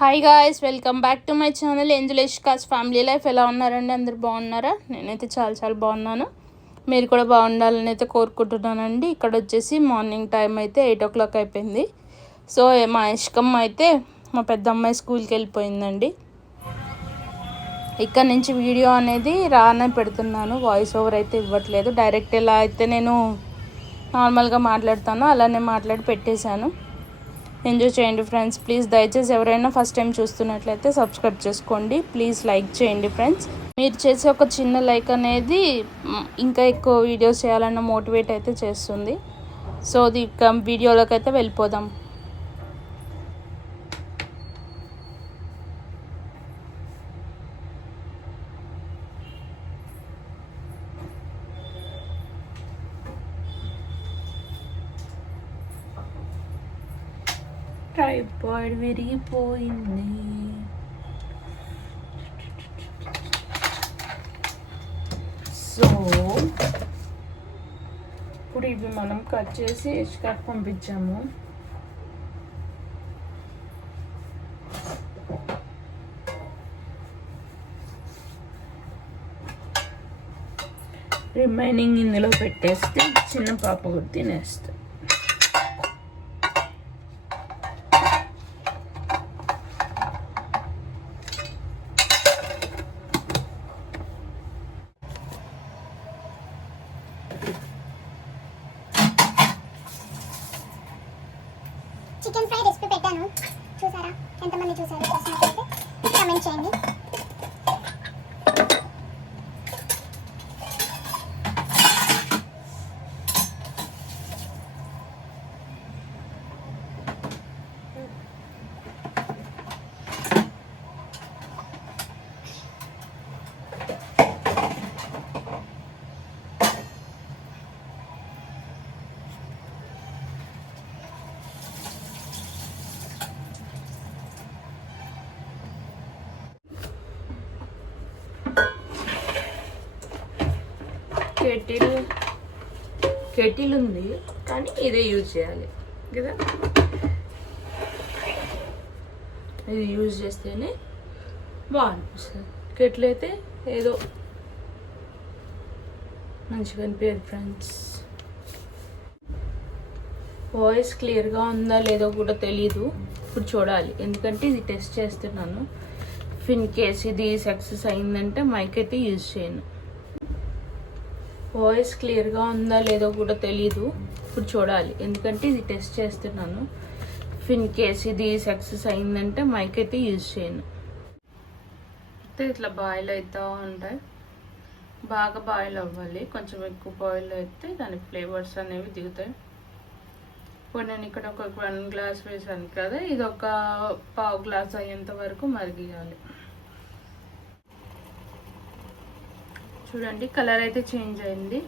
Hi guys, welcome back to my channel Angel Ishka's family life. ఎలా ఉన్నారండి? అందరు బాగున్నారా? నేనైతే చాలా బాగున్నాను. మీరు కూడా బాగుండాలని అయితే కోరుకుంటున్నానండి. ఇక్కడ వచ్చేసి మార్నింగ్ టైం అయితే 8 o'clock అయిపోయింది. సో మా ఇష్కమ్మ అయితే మా పెద్ద అమ్మాయి స్కూల్కి వెళ్ళిపోయిందండి. ఇక్కడ నుంచి వీడియో అనేది రానే పెడుతున్నాను, వాయిస్ ఓవర్ అయితే ఇవ్వట్లేదు. డైరెక్ట్ ఎలా అయితే నేను నార్మల్గా మాట్లాడతానో అలానే మాట్లాడి పెట్టేశాను. ఎంజాయ్ చేయండి ఫ్రెండ్స్. ప్లీజ్ దయచేసి ఎవరైనా ఫస్ట్ టైం చూస్తున్నట్లయితే సబ్స్క్రైబ్ చేసుకోండి. ప్లీజ్ లైక్ చేయండి ఫ్రెండ్స్. మీరు చేసే ఒక చిన్న లైక్ అనేది ఇంకా ఎక్కువ వీడియోస్ చేయాలన్న మోటివేట్ అయితే చేస్తుంది. సో వీడియోలోకి అయితే వెళ్ళిపోదాం. ట్రైపాడ్ విరిగిపోయింది. సో ఇప్పుడు ఇవి మనం కట్ చేసి ఇష్కాకి పంపించాము. రిమైనింగ్ ఇందులో పెట్టేస్తే చిన్న పాప కూడా తినేస్తుంది. చికెన్ ఫ్రై రెసిపీ పెట్టాను, చూసారా? ఎంతమంది చూసారు? చూసినట్లయితే కామెంట్ చేయండి. కెటిల్ ఉంది కానీ ఇదే యూజ్ చేయాలి కదా. ఇది యూజ్ చేస్తేనే బాగా అనిపిస్తుంది. కెటిల్ అయితే ఏదో మంచిగా అనిపించదు ఫ్రెండ్స్. వాయిస్ క్లియర్గా ఉందా లేదో కూడా తెలీదు, ఇప్పుడు చూడాలి. ఎందుకంటే ఇది టెస్ట్ చేస్తున్నాను. ఇన్ కేస్ ఇది సక్సెస్ అయిందంటే మైక్ అయితే యూజ్ చేయను. వాయిస్ క్లియర్గా ఉందా లేదో కూడా తెలీదు, ఇప్పుడు చూడాలి. ఎందుకంటే ఇది టెస్ట్ చేస్తున్నాను. ఇన్ కేస్ ఇది సక్సెస్ అయిందంటే మైక్ అయితే యూజ్ చేయను. అయితే ఇట్లా బాయిల్ అవుతూ ఉంటాయి. బాగా బాయిల్ అవ్వాలి, కొంచెం ఎక్కువ బాయిల్ అయితే దాని ఫ్లేవర్స్ అనేవి దిగుతాయి. ఇప్పుడు నేను ఇక్కడ ఒక 1 glass వేసాను కదా, ఇది ఒక 1/2 glass అయ్యేంత వరకు మరిగియాలి. చూడండి, కలర్ అయితే చేంజ్ అయింది.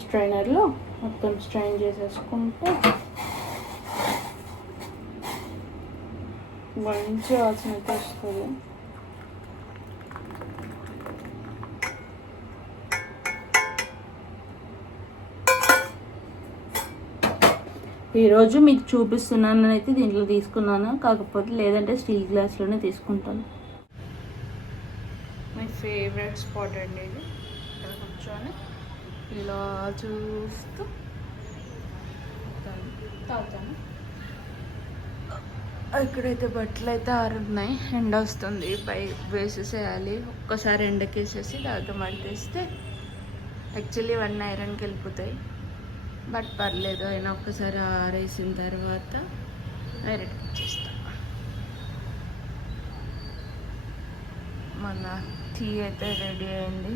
స్ట్రైనర్లో మొత్తం స్ట్రైన్ చేసేసుకుంటే మంచి వాసన అయితే వస్తుంది. ఈరోజు మీకు చూపిస్తున్నాను అయితే దీంట్లో తీసుకున్నాను, కాకపోతే లేదంటే స్టీల్ గ్లాస్లోనే తీసుకుంటాను. మై ఫేవరెట్ స్పాట్ అండి ఇది. ఇక్కడ కూర్చొని ఇలా చూస్తూ తాగుతాను. ఇక్కడైతే బట్టలు అయితే ఆరున్నాయి, ఎండ వస్తుంది, పై వేసేసేయాలి. ఒక్కసారి ఎండకేసేసి తర్వాత మడిటేస్తే యాక్చువల్లీ 1 ఐరన్కి వెళ్ళిపోతాయి. బట్ పర్లేదు, అయినా ఒక్కసారి ఆరేసిన తర్వాత డైరెక్ట్ వచ్చేస్తా. మన టీ అయితే రెడీ అయింది.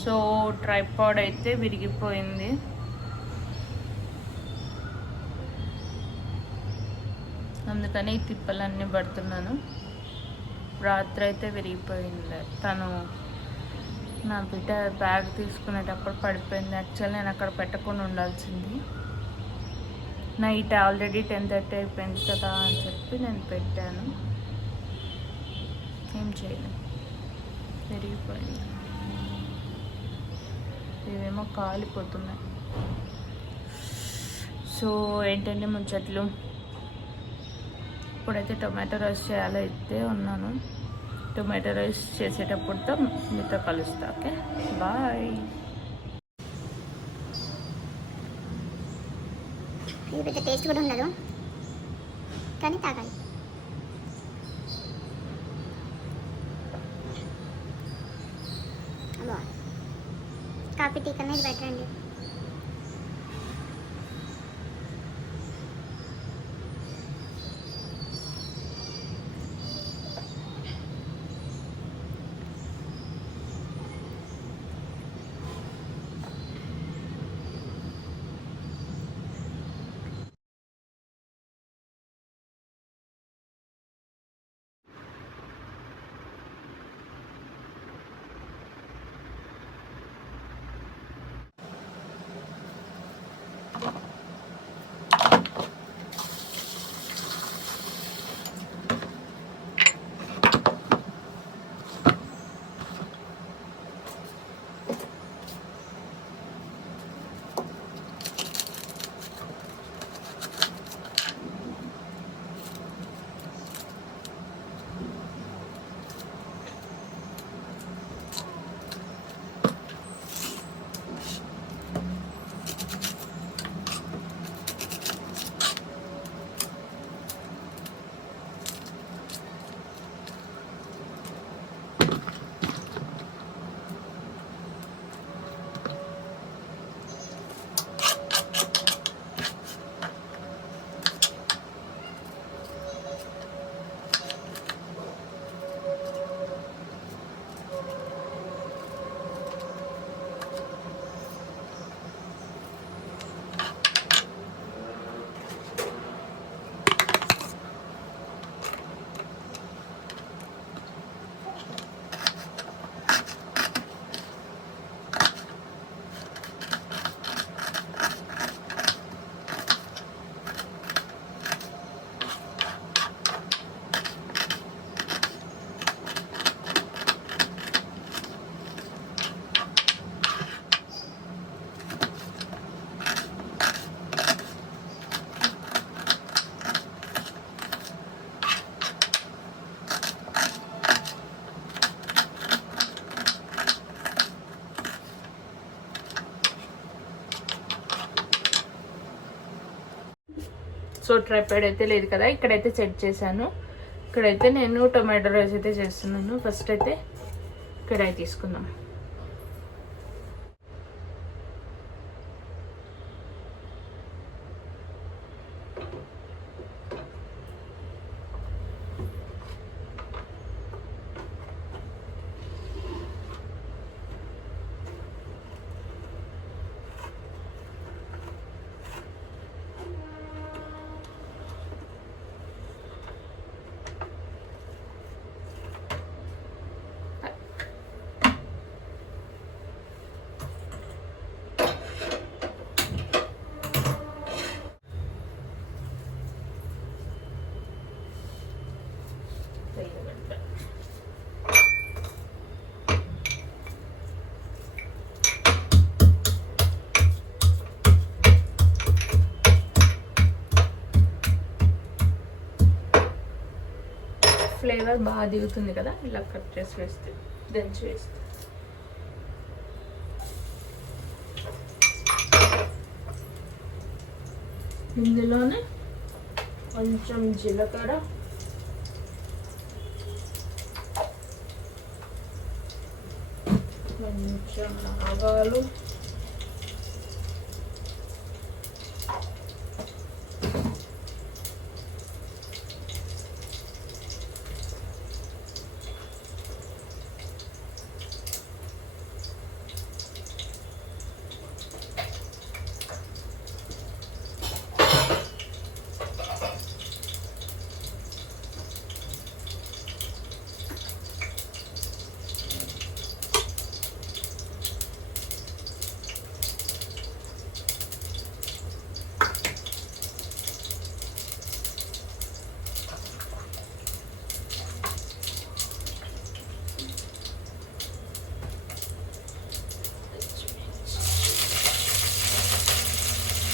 సో ట్రైపాడ్ అయితే విరిగిపోయింది. అందుకని ఈ తిప్పలన్నీ పడుతున్నాను. రాత్రి అయితే విరిగిపోయింది. తను నా బిడ్డ బ్యాగ్ తీసుకునేటప్పుడు పడిపోయింది. యాక్చువల్లీ నేను అక్కడ పెట్టకుండా ఉండాల్సింది. నైట్ ఆల్రెడీ 10:30 అయిపోయింది కదా అని చెప్పి నేను పెట్టాను. ఏం చేయలేదు, పెరిగిపోయింది. ఇవేమో కాలిపోతున్నాయి. సో ఏంటంటే ముచ్చట్లు, ఇప్పుడైతే టొమాటో రైస్ చేయాలైతే ఉన్నాను. టొమాటో రైస్ చేసేటప్పుడుతో మీతో కలుస్తా. Okay, bye. ఇది పెద్ద టేస్ట్ కూడా ఉండదు, కానీ తాగాలి. అబ్బా, కాఫీ టీ కన్నా ఇది బెటర్ అండి. సో ట్రైపాడ్ అయితే లేదు కదా, ఇక్కడైతే సెట్ చేశాను. ఇక్కడైతే నేను టొమాటో రైస్ అయితే చేస్తున్నాను. ఫస్ట్ అయితే కడాయి తీసుకుందాం. ఫ్లేవర్ బాగా దిగుతుంది కదా, ఇలా కట్ చేసి వేస్తే, దంచి వేస్తే. ఇందులోనే కొంచెం జీలకర్ర, కొంచెం ఆవాలు,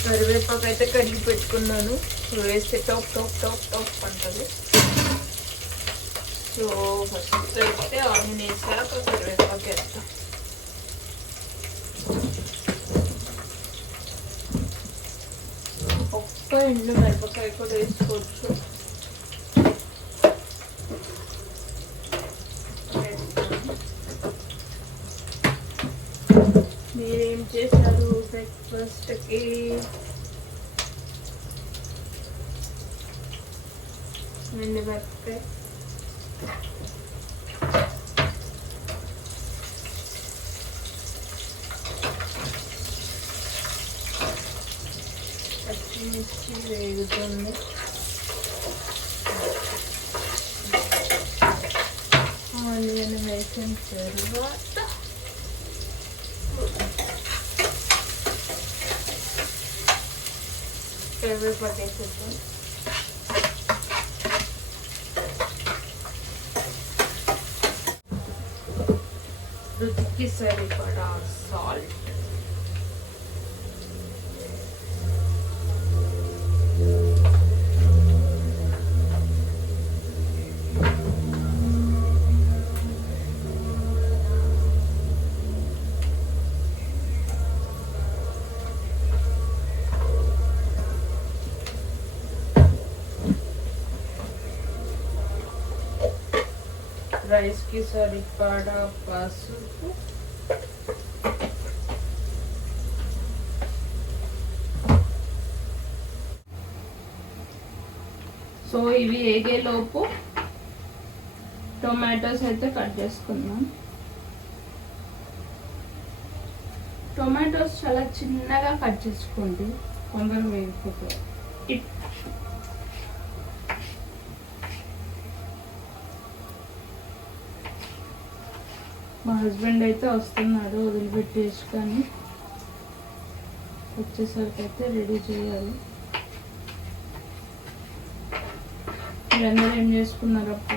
కరివేపాకు అయితే కడిగి పెట్టుకున్నాను. వేస్తే టాప్ టాప్ టాప్ టాప్ అంటుంది. సో ఫస్ట్ అయితే ఆనియన్ వేసాక కరివేపాకు వేస్తాం. ఒక్క ఎండు మిరపకాయ కూడా వేసుకోవచ్చు. మీరేం చేశారు బ్రేక్ఫాస్ట్కి? ఎండు మిరపకాయ పచ్చిమిర్చి వేగుతుంది. ఆనియన్ వేసిన తర్వాత కరివేపాకు వేసేద్దాం. రుచికి సరిపడా సాల్ట్, రైస్ కి సరిపడా పసుపు, సో ఇవి ఏగేలోపు టొమాటోస్ అయితే కట్ చేసుకుందాం. టొమాటోస్ చాలా చిన్నగా కట్ చేసుకోండి, తొందరగా వేగిపోతాయి. మా హస్బెండ్ అయితే వస్తున్నారు, వదిలిపెట్టేసి, కానీ వచ్చేసరికి అయితే రెడీ చేయాలి. మీరందరూ ఏం చేసుకున్నారప్ప?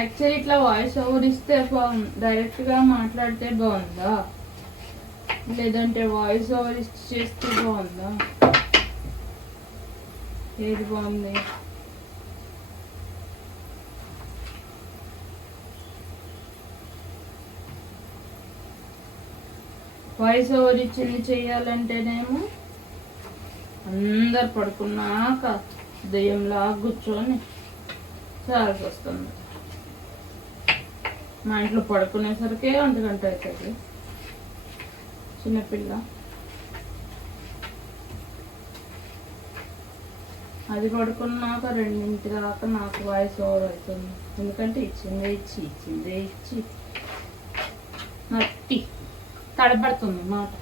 యాక్చువల్లీ ఇట్లా వాయిస్ ఓవర్ ఇస్తే బాగుంది, డైరెక్ట్గా మాట్లాడితే బాగుందా లేదంటే వాయిస్ ఓవర్ ఇచ్చి చేస్తే బాగుందా? ఏది బాగుంది? వాయిస్ ఓవర్ ఇచ్చింది చెయ్యాలంటేనేమో అందరు పడుకున్నాక దయ్యంలా కూర్చొని చేయాల్సి వస్తుంది. మా ఇంట్లో పడుకునేసరికి 1 గంట అవుతుంది. చిన్నపిల్ల అది పడుకున్నాక 2 దాకా నాకు వాయిస్ ఓవర్ అవుతుంది. ఎందుకంటే ఇచ్చిందే ఇచ్చి నట్టి తడబడుతుంది మాట.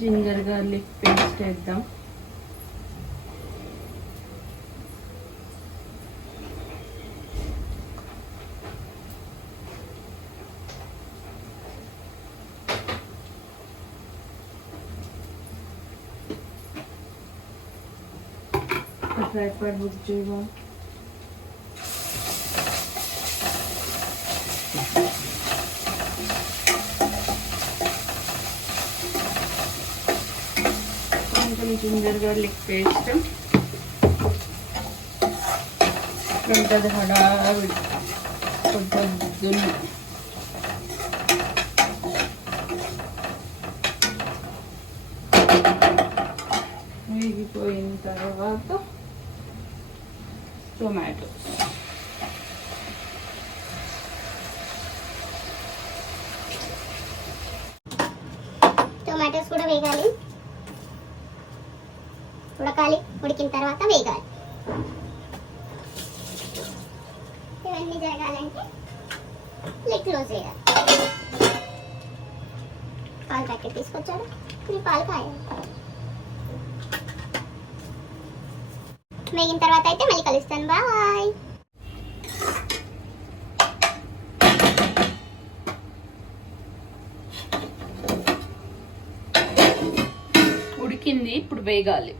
జింజర్ గార్లిక్ పేస్ట్ వేద్దాం. ట్రైపాడ్ బుక్ చేయవా? జింజర్ గార్లిక్ పేస్ట్ ఉంటుంది హడావిడి పొద్దున్న. వేగిపోయిన తర్వాత టొమాటోస్, టొమాటోస్ కూడా వేగాలి, ఉడకాలి. ఉడికిన తర్వాత వేగాలి. ఇవన్నీ జరగాలంటే లిడ్ క్లోజ్ చేయాలి. పాలు ప్యాకెట్ తీసుకొచ్చాడు, ఈ పాలు కాయాలి. వేగిన తర్వాత అయితే మళ్ళీ కలుస్తాను. బాయ్. ఉడికింది, ఇప్పుడు వేగాలి.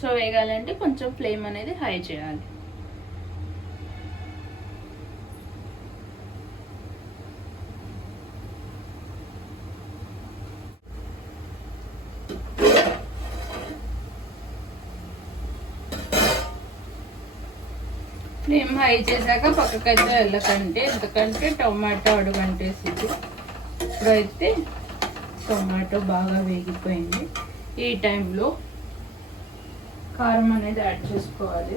సో వేగాలంటే కొంచెం ఫ్లేమ్ అనేది హై చేయాలి. ఫ్లేమ్ హై చేశాక పక్కకైతే వెళ్ళకండి, ఎందుకంటే టొమాటో అడుగంటేసింది. ఇప్పుడైతే టొమాటో బాగా వేగిపోయింది. ఈ టైంలో కారం అనేది యాడ్ చేసుకోవాలి.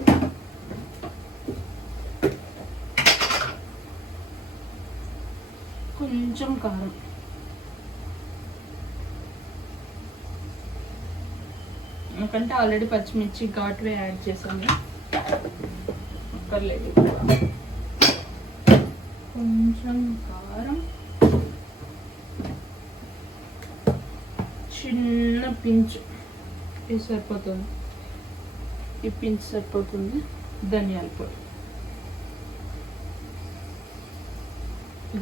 కొంచెం కారం, ఎందుకంటే ఆల్రెడీ పచ్చిమిర్చి ఘాటువే యాడ్ చేసాము, అక్కర్లేదు. కొంచెం కారం, చిన్న పించ్, ఇది సరిపోతుంది, ఈ పించ్ సరిపోతుంది. ధనియాల పొడి,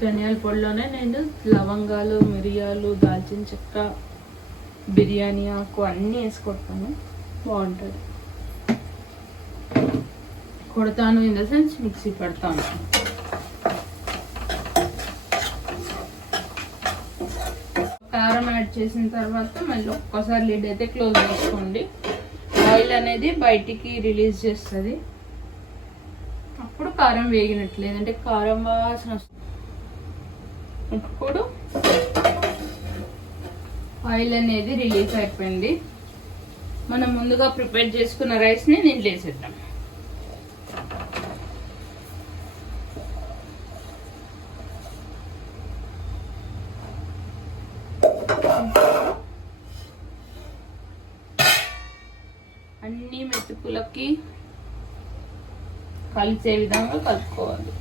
ధనియాల పొడిలోనే నేను లవంగాలు, మిరియాలు, దాల్చిన చెక్క, బిర్యానీ ఆకు అన్నీ వేసుకొడతాను, బాగుంటుంది. కొడతాను ఇన్ ద సెన్స్ మిక్సీ పడతాను. కారం యాడ్ చేసిన తర్వాత మళ్ళీ ఒక్కసారి లిడ్ అయితే క్లోజ్ చేసుకోండి. ఆయిల్ అనేది బయటికి రిలీజ్ చేస్తుంది, అప్పుడు కారం వేగినట్లు, లేదంటే కారం వాసన వస్తుంది. ఇప్పుడు ఆయిల్ అనేది రిలీజ్ అయిపోయింది. మనం ముందుగా ప్రిపేర్ చేసుకున్న రైస్ని నేను వేసేద్దాం. అన్ని మెతుకులకి కలిసే విధంగా కలుపుకోవాలి.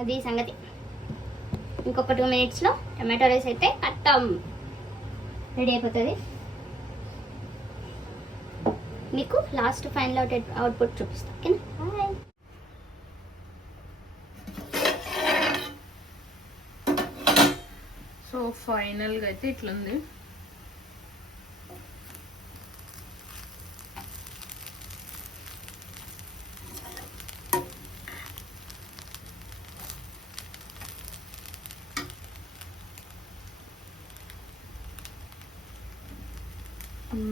అది సంగతి. ఇంకొక 2 minutesలో టమాటో రైస్ అయితే అట్టం రెడీ అయిపోతుంది. మీకు లాస్ట్ ఫైనల్ అవుట్పుట్ చూపిస్తాను, ఓకేనా? బాయ్. సో ఫైనల్గా అయితే ఇట్లుంది.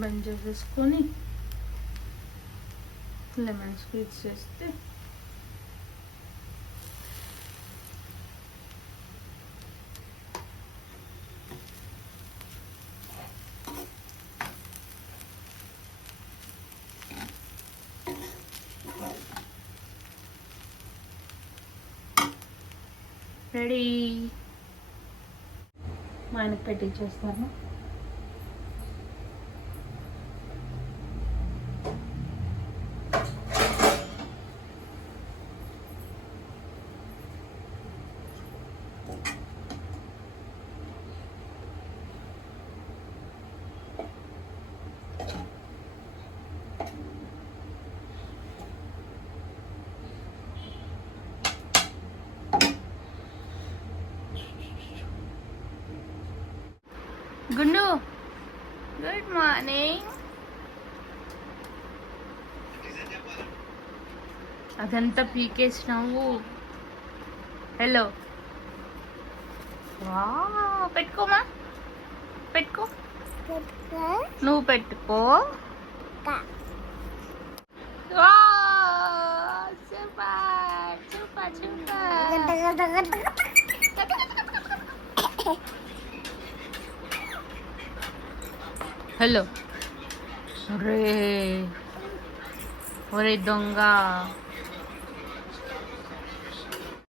బంద్ చేసేసుకొని లెమన్ స్క్వీజ్ చేస్తే రెడీ. మా ఆయనకు పెట్టించేస్తాను. గుండు, గుడ్ మార్నింగ్. అదంతా పీకేసినావు. హలో, వా పెట్టుకోమా, పెట్టుకో, నువ్వు పెట్టుకో. Super super super. హలో, ఒరే ఒరే దొంగ.